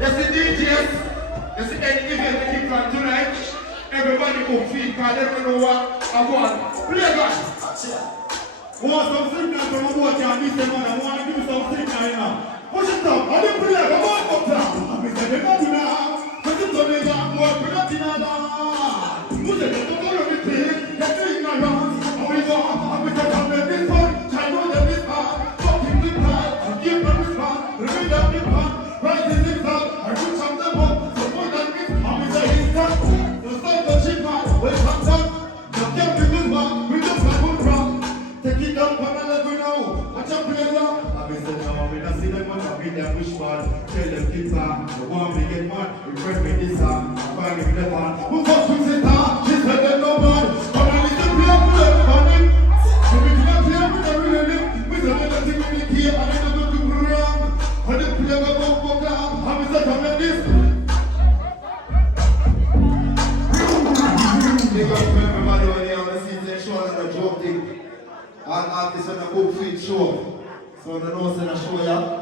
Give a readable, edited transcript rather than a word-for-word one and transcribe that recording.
You see DJs, you see any event that you plan tonight, everybody go feed because they don't know what I want. Play that. Want some signal from a boy can miss them on. I want to do some signal now. Push it up. I didn't play. Come on, up there. I'm in the middle now. Push it up, man. More production now. Push it up. Don't go to the thing. Get the thing around. I'm in the I'm in the I'm in this one. I know that this part. Fucking this part. I give them this part. Read up this part. Right in this part. I put some them up. So more than this. I'm in the hit part. The start the shit part. Well, come down. Just get me this part. We just have one from. Take it up and I let you know. Watch out, play along. I be saying, no, we don't see them when I beat them wish ball. Tell them keep back. The one we get mad. We friend me this time. I'm buying with the fan. Who fucks with it now? She said them no bad. But I listen to them with them funny. So we do not play with the real name. We don't let them think we need here. I don't know to do wrong. I don't play with the bump down. I be saying, I'm like this. Big up to everybody when they on the season show and the joke thing. All artists on the Cook Feet show. So the nose in the show, yeah.